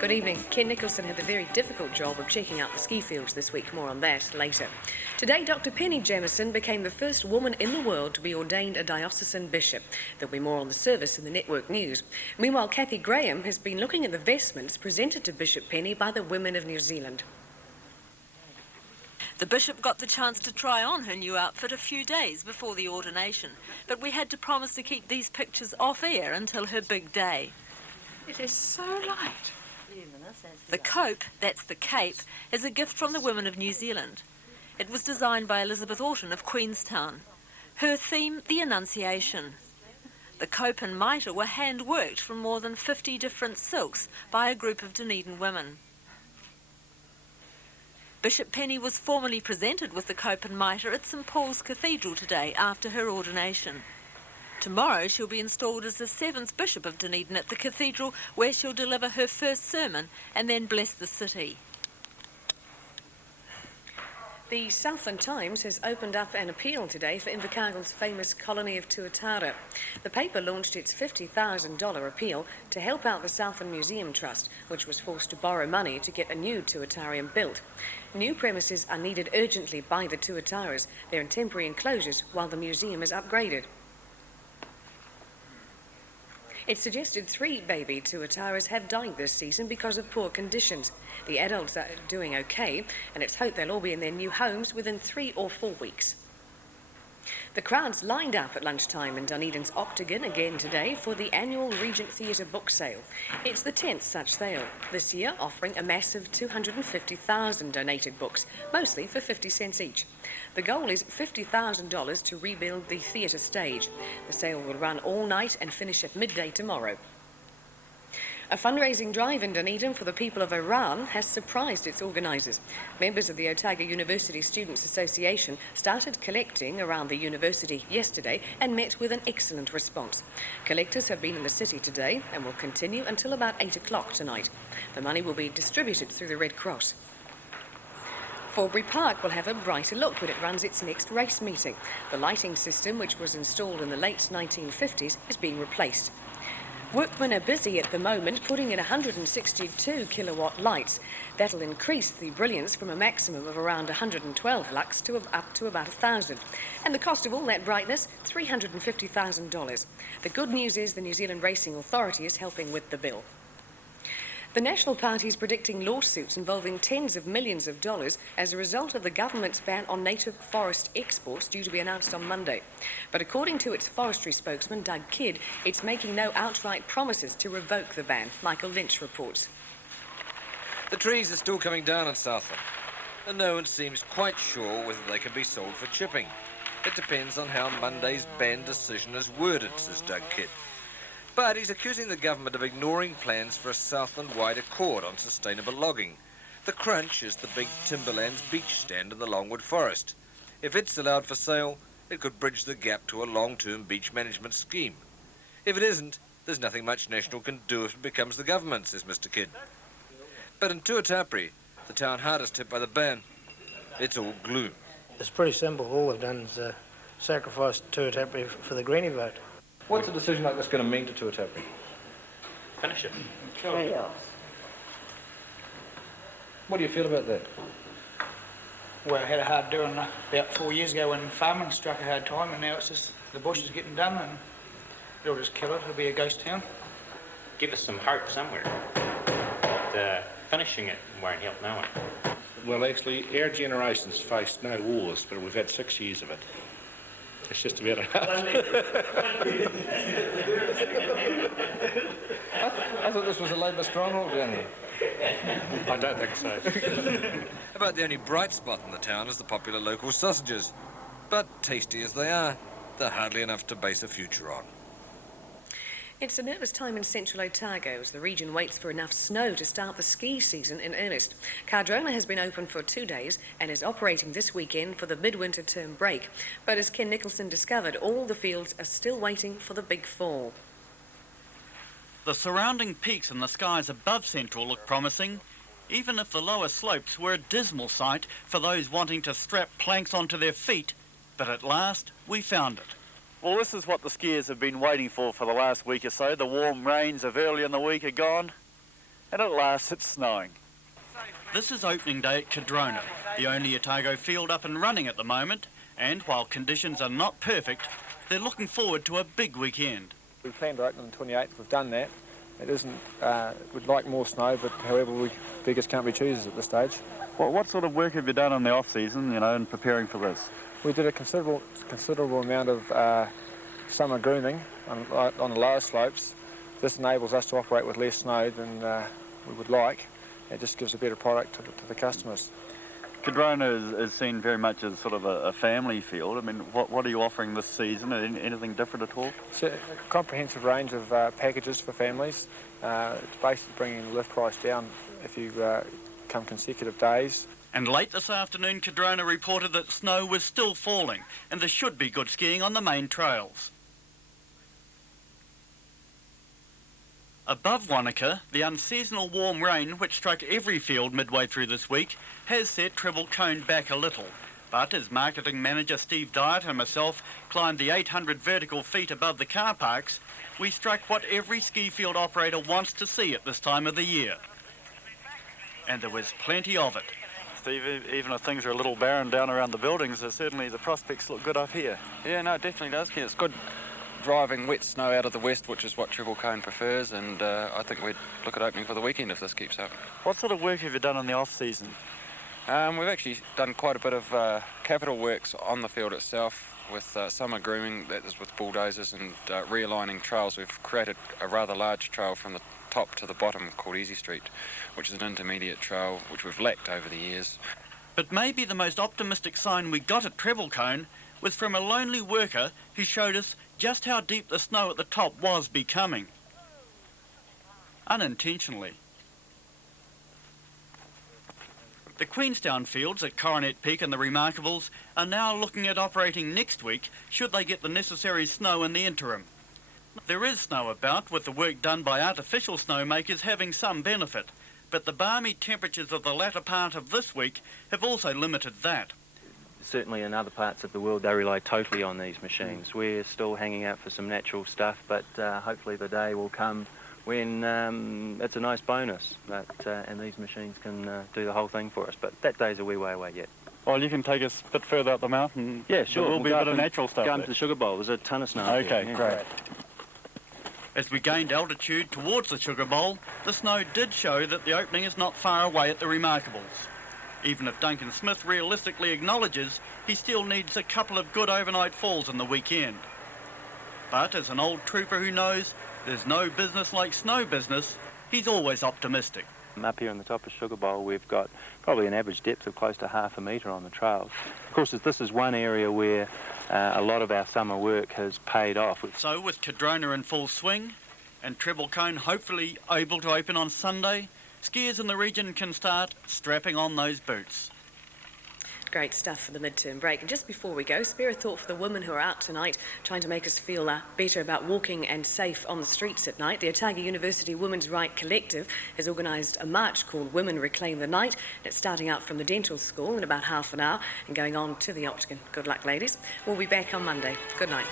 Good evening. Ken Nicholson had the very difficult job of checking out the ski fields this week. More on that later. Today, Dr. Penny Jamieson became the first woman in the world to be ordained a diocesan bishop. There'll be more on the service in the network news. Meanwhile, Kathy Graham has been looking at the vestments presented to Bishop Penny by the women of New Zealand. The bishop got the chance to try on her new outfit a few days before the ordination, but we had to promise to keep these pictures off air until her big day. It is so light. The cope, that's the cape, is a gift from the women of New Zealand. It was designed by Elizabeth Orton of Queenstown. Her theme, the Annunciation. The cope and mitre were hand-worked from more than 50 different silks by a group of Dunedin women. Bishop Penny was formally presented with the cope and mitre at St Paul's Cathedral today after her ordination. Tomorrow she'll be installed as the 7th Bishop of Dunedin at the Cathedral, where she'll deliver her first sermon and then bless the city. The Southland Times has opened up an appeal today for Invercargill's famous colony of Tuatara. The paper launched its $50,000 appeal to help out the Southland Museum Trust, which was forced to borrow money to get a new Tuatarium built. New premises are needed urgently by the Tuataras. They're in temporary enclosures while the museum is upgraded. It's suggested 3 baby tuataras have died this season because of poor conditions. The adults are doing okay, and it's hoped they'll all be in their new homes within 3 or 4 weeks. The crowds lined up at lunchtime in Dunedin's Octagon again today for the annual Regent Theatre book sale. It's the 10th such sale, this year offering a massive 250,000 donated books, mostly for 50 cents each. The goal is $50,000 to rebuild the theatre stage. The sale will run all night and finish at midday tomorrow. A fundraising drive in Dunedin for the people of Iran has surprised its organisers. Members of the Otago University Students' Association started collecting around the university yesterday and met with an excellent response. Collectors have been in the city today and will continue until about 8 o'clock tonight. The money will be distributed through the Red Cross. Forbury Park will have a brighter look when it runs its next race meeting. The lighting system, which was installed in the late 1950s, is being replaced. Workmen are busy at the moment putting in 162 kilowatt lights. That'll increase the brilliance from a maximum of around 112 lux to up to about 1,000. And the cost of all that brightness, $350,000. The good news is the New Zealand Racing Authority is helping with the bill. The National Party is predicting lawsuits involving tens of millions of dollars as a result of the government's ban on native forest exports due to be announced on Monday. But according to its forestry spokesman, Doug Kidd, it's making no outright promises to revoke the ban. Michael Lynch reports. The trees are still coming down in Southland, and no one seems quite sure whether they can be sold for chipping. It depends on how Monday's ban decision is worded, says Doug Kidd. But he's accusing the government of ignoring plans for a Southland-wide accord on sustainable logging. The crunch is the big Timberlands beach stand in the Longwood Forest. If it's allowed for sale, it could bridge the gap to a long-term beach management scheme. If it isn't, there's nothing much National can do if it becomes the government, says Mr Kidd. But in Tuatapere, the town hardest hit by the ban, it's all gloom. It's pretty simple. All we've done is sacrifice Tuatapere for the Greenie vote. What's a decision like this going to mean to Tuatapere? Finish it. Chaos. What do you feel about that? Well, I had a hard doing about 4 years ago when farming struck a hard time, and now it's just the bush is getting done and they'll just kill it. It'll be a ghost town. Give us some hope somewhere. But finishing it won't help no one. Well, actually, our generation's faced no wars, but we've had 6 years of it. It's just about enough. I thought this was a Labour stronghold down here. I don't think so. About the only bright spot in the town is the popular local sausages. But tasty as they are, they're hardly enough to base a future on. It's a nervous time in central Otago as the region waits for enough snow to start the ski season in earnest. Cardrona has been open for 2 days and is operating this weekend for the midwinter term break. But as Ken Nicholson discovered, all the fields are still waiting for the big fall. The surrounding peaks and the skies above Central look promising, even if the lower slopes were a dismal sight for those wanting to strap planks onto their feet but at last we found it. Well, this is what the skiers have been waiting for the last week or so. The warm rains of early in the week are gone, and at last it's snowing. This is opening day at Cadrona, the only Otago field up and running at the moment, and while conditions are not perfect, they're looking forward to a big weekend. We planned to open on the 28th, we've done that. It isn't, we'd like more snow, but however, we beggars can't be choosers at this stage. Well, what sort of work have you done in the off-season, in preparing for this? We did a considerable amount of summer grooming on the lower slopes. This enables us to operate with less snow than we would like. It just gives a better product to the customers. Cadrona is seen very much as sort of a family field. I mean, what are you offering this season? Anything different at all? It's a comprehensive range of packages for families. It's basically bringing the lift price down if you come consecutive days. And late this afternoon, Cadrona reported that snow was still falling and there should be good skiing on the main trails. Above Wanaka, the unseasonal warm rain which struck every field midway through this week has set Treble Cone back a little. But as marketing manager Steve Dyatt and myself climbed the 800 vertical feet above the car parks, we struck what every ski field operator wants to see at this time of the year. And there was plenty of it. Steve, even if things are a little barren down around the buildings, certainly the prospects look good up here. Yeah, no, it definitely does. It's good driving wet snow out of the west, which is what Treble Cone prefers, and I think we'd look at opening for the weekend if this keeps up. What sort of work have you done in the off-season? We've actually done quite a bit of capital works on the field itself with summer grooming, that is with bulldozers, and realigning trails. We've created a rather large trail from the top to the bottom called Easy Street, which is an intermediate trail which we've lacked over the years. But maybe the most optimistic sign we got at Treble Cone was from a lonely worker who showed us just how deep the snow at the top was becoming. Unintentionally. The Queenstown fields at Coronet Peak and the Remarkables are now looking at operating next week should they get the necessary snow in the interim. There is snow about, with the work done by artificial snowmakers having some benefit, but the balmy temperatures of the latter part of this week have also limited that. Certainly in other parts of the world they rely totally on these machines. We're still hanging out for some natural stuff, but hopefully the day will come when it's a nice bonus, and these machines can do the whole thing for us, but that day's a wee way away yet. Well, you can take us a bit further up the mountain. Yeah, sure. There will be a bit of natural stuff Go there. up to the Sugar Bowl, there's a ton of snow. Okay, there. great. As we gained altitude towards the Sugar Bowl, the snow did show that the opening is not far away at the Remarkables. Even if Duncan Smith realistically acknowledges he still needs a couple of good overnight falls in the weekend. But as an old trooper who knows there's no business like snow business, he's always optimistic. Up here on the top of Sugar Bowl we've got probably an average depth of close to half a metre on the trails. Of course this is one area where a lot of our summer work has paid off. So with Cadrona in full swing and Treble Cone hopefully able to open on Sunday, skiers in the region can start strapping on those boots. Great stuff for the midterm break. And just before we go, spare a thought for the women who are out tonight trying to make us feel better about walking and safe on the streets at night. The Otago University Women's Right Collective has organised a march called Women Reclaim the Night. It's starting out from the dental school in about half an hour and going on to the Octagon. Good luck, ladies. We'll be back on Monday. Good night.